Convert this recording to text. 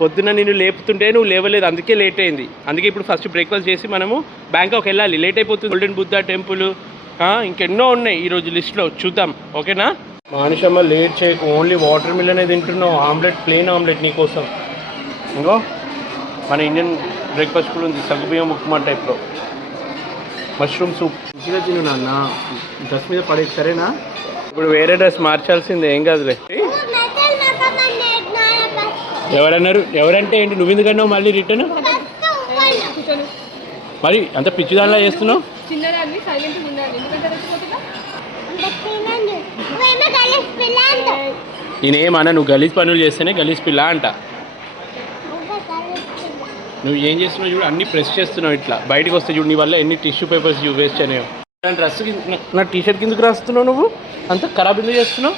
పొద్దున్న నేను లేపుతుంటే నువ్వు లేవలేదు, అందుకే లేట్ అయింది. అందుకే ఇప్పుడు ఫస్ట్ బ్రేక్ఫాస్ట్ చేసి మనము బ్యాంకాక్ వెళ్ళాలి. లేట్ అయిపోతుంది. గోల్డెన్ బుద్ధ టెంపుల్ ఇంకెన్నో ఉన్నాయి ఈరోజు లిస్ట్లో, చూద్దాం. ఓకేనా? మానుషమ్మ లేట్ చేయకు, ఓన్లీ వాటర్ మిల్లనే తింటున్నావు. ఆమ్లెట్, ప్లెయిన్ ఆమ్లెట్ నీకోసం. ఇంకో మన ఇండియన్ బ్రేక్ఫాస్ట్ కూడా ఉంది, సగ్గుబియ్యం ఉప్మా టైప్లో, మష్రూమ్ సూప్. మంచిగా తిను నాన్న, డ్రెస్ మీద పడేది సరేనా? ఇప్పుడు వేరే డ్రెస్ మార్చాల్సిందే, ఏం కాదులే. ఎవరన్నారు? ఎవరంటే ఏంటి? నువ్వు ఎందుకన్నావు మళ్ళీ రిటర్న్? మరి అంత పిచ్చిదానిలా చేస్తున్నావు. నేనేమన్నా, నువ్వు గలీజ్ పనులు చేస్తేనే గలీజ్ పిల్ల అంట. నువ్వు ఏం చేస్తున్నావు చూడు, అన్ని ప్రెస్ చేస్తున్నావు ఇట్లా. బయటకు వస్తే చూడు, నీ వల్ల ఎన్ని టిష్యూ పేపర్స్ వేస్ట్ అయినాయో. డ్రెస్ నా టీషర్ట్ కిందకు రాస్తున్నావు, నువ్వు అంత ఖరాబ్ ఎందుకు చేస్తున్నావు?